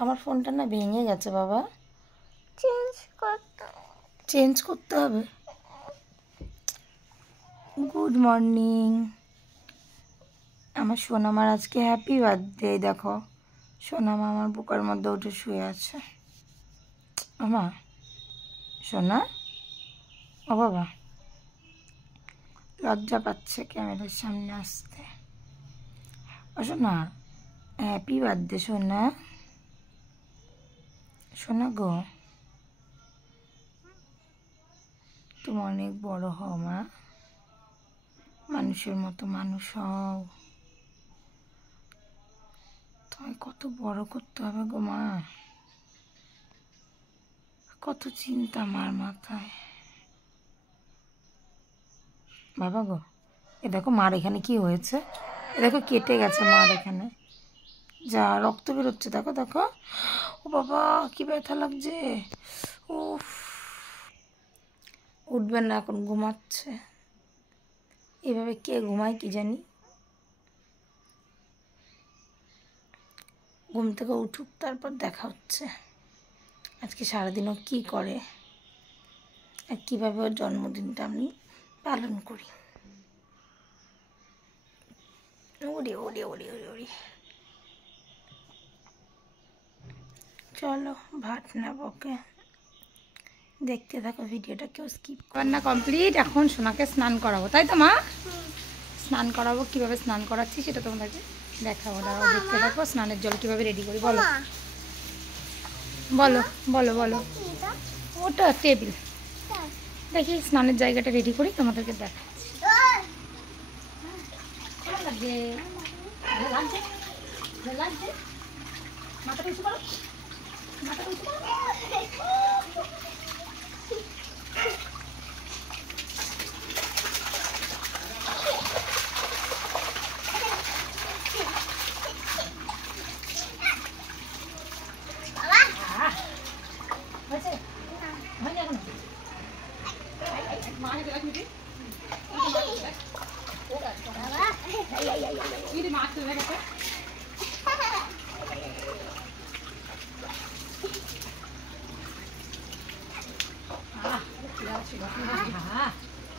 আমার ফোনটা না ভেঙে গেছে বাবা, চেঞ্জ করতে হবে। গুড মর্নিং আমার সোনামার, আজকে হ্যাপি বার্থডে। দেখো সোনামা আমার বুকের মধ্যে উঠে শুয়ে আছে। আমা সোনা, ও বাবা লজ্জা পাচ্ছে ক্যামেরার সামনে আসতে। ও সোনা হ্যাপি বার্থডে সোনা, সোনা গো তুমি অনেক বড় হও মা, মানুষের মতো মানুষ হও। তোমায় কত বড় করতে হবে গো মা, কত চিন্তা মার মাথায়। বাবা গো এ দেখো মার এখানে কি হয়েছে, এ দেখো কেটে গেছে মার এখানে, যা রক্ত বেরোচ্ছে দেখো দেখো। ও বাবা কি ব্যথা লাগছে। উফ, উঠবেন না এখন, ঘুমাচ্ছে। এভাবে কে ঘুমায় কি জানি। ঘুম থেকে উঠুক তারপর দেখা হচ্ছে আজকে সারাদিনও কি করে আর কীভাবে ওর জন্মদিনটা আমি পালন করি। ওরে ওরে ওরে ওরে ওরে, চলো ভাত নেবো, ওকে দেখতে থাকো ভিডিওটা, কেউ স্কিপ রান্না কমপ্লিট। এখন সোনাকে স্নান করাবো, তাই তো মা? স্নান করাবো, কীভাবে স্নান করাচ্ছি সেটা তোমাদেরকে দেখাবো। দাঁড়াও দেখতে থাকো স্নানের জল কীভাবে রেডি করি। বলো বলো বলো বলো। ওটা টেবিল, দেখি স্নানের জায়গাটা রেডি করি তোমাদেরকে দেখাচ্ছি। মাথাটা উঁচু করো, মাথাটা উঁচু করো।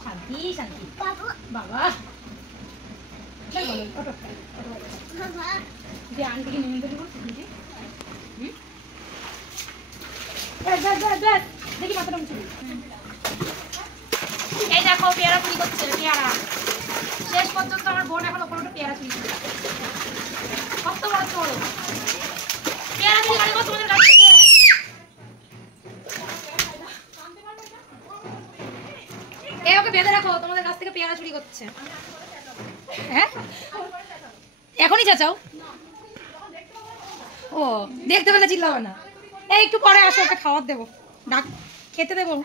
শান্তি শান্তি বাবা, আন্টিকে নিমন্ত্রণ করছি দেখি মাথাটা মুছে। এই দেখো পেয়ারা চুরি করছে, পেয়ারা শেষ পর্যন্ত আমার বোন এখন ওপরে ওটা পেয়ারা চুরি করছে। কত বড় চোর পেয়ারা চুরি করে তোমাদের কাছে। এই ওকে বেঁধে রাখো, তোমাদের কাছ থেকে পেয়ারা চুরি করছে। হ্যাঁ এখনই চাচাও, ও দেখতে পেলে চিল্লাবো না। এই একটু পরে আসো, ওকে খাবার দেবো, ডাক খেতে দেবো।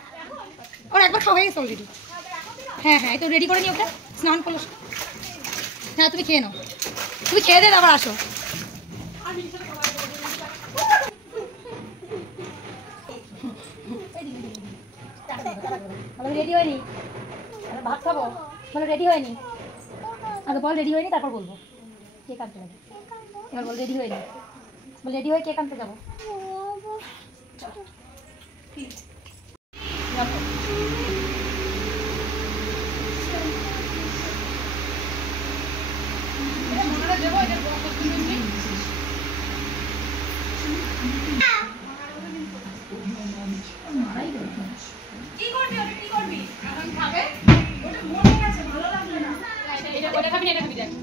ওর একবার খাওয়া হয়ে গেছে অলরেডি। হ্যাঁ হ্যাঁ এই তো রেডি করে নি, ওকে স্নান করলো। হ্যাঁ তুমি খেয়ে নাও, তুমি খেয়ে দে আবার আসো। রেডি হয়নি, ভাত খাবো বলে রেডি হয়নি। আগে বল রেডি হয়নি, তারপর বলবো কেক আনতে যাবো। এবার বল রেডি হয়নি, বল রেডি হয়ে কেক আনতে যাবো।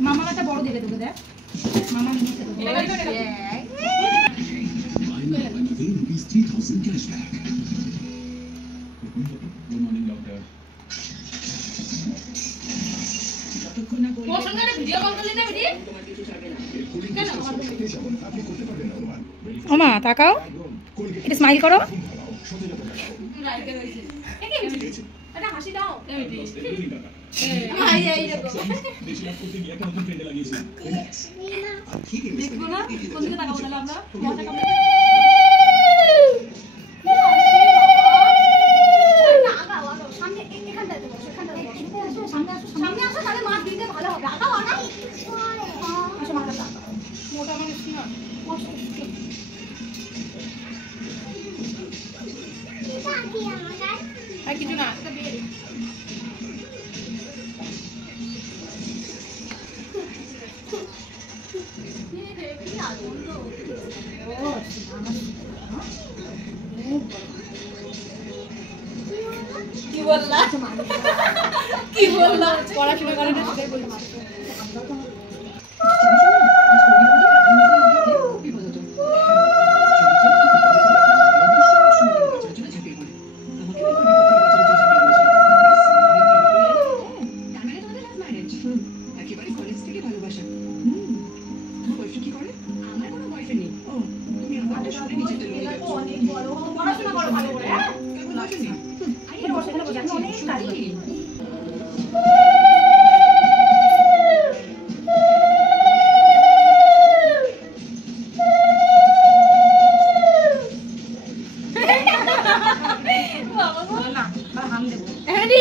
মামা একটা বড় দেবে তোকে, দেখ মামা ও মা তাকাও, এটা স্মাইল করো। হাসি দাও দেখবো না, কোন দিকে তাকাবো তাহলে আমরা? সামনে আসো তাহলে মাছ দিতে ভালো হবে। আগাও আগাও, আসো মাথা মোটা মানুষ না। আর কিছু না কি বললা কি বললা পড়াশোনা করে না সেটাই বলছি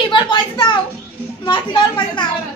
এবার পয়সা দাও মাছ দাও পয়সা দাও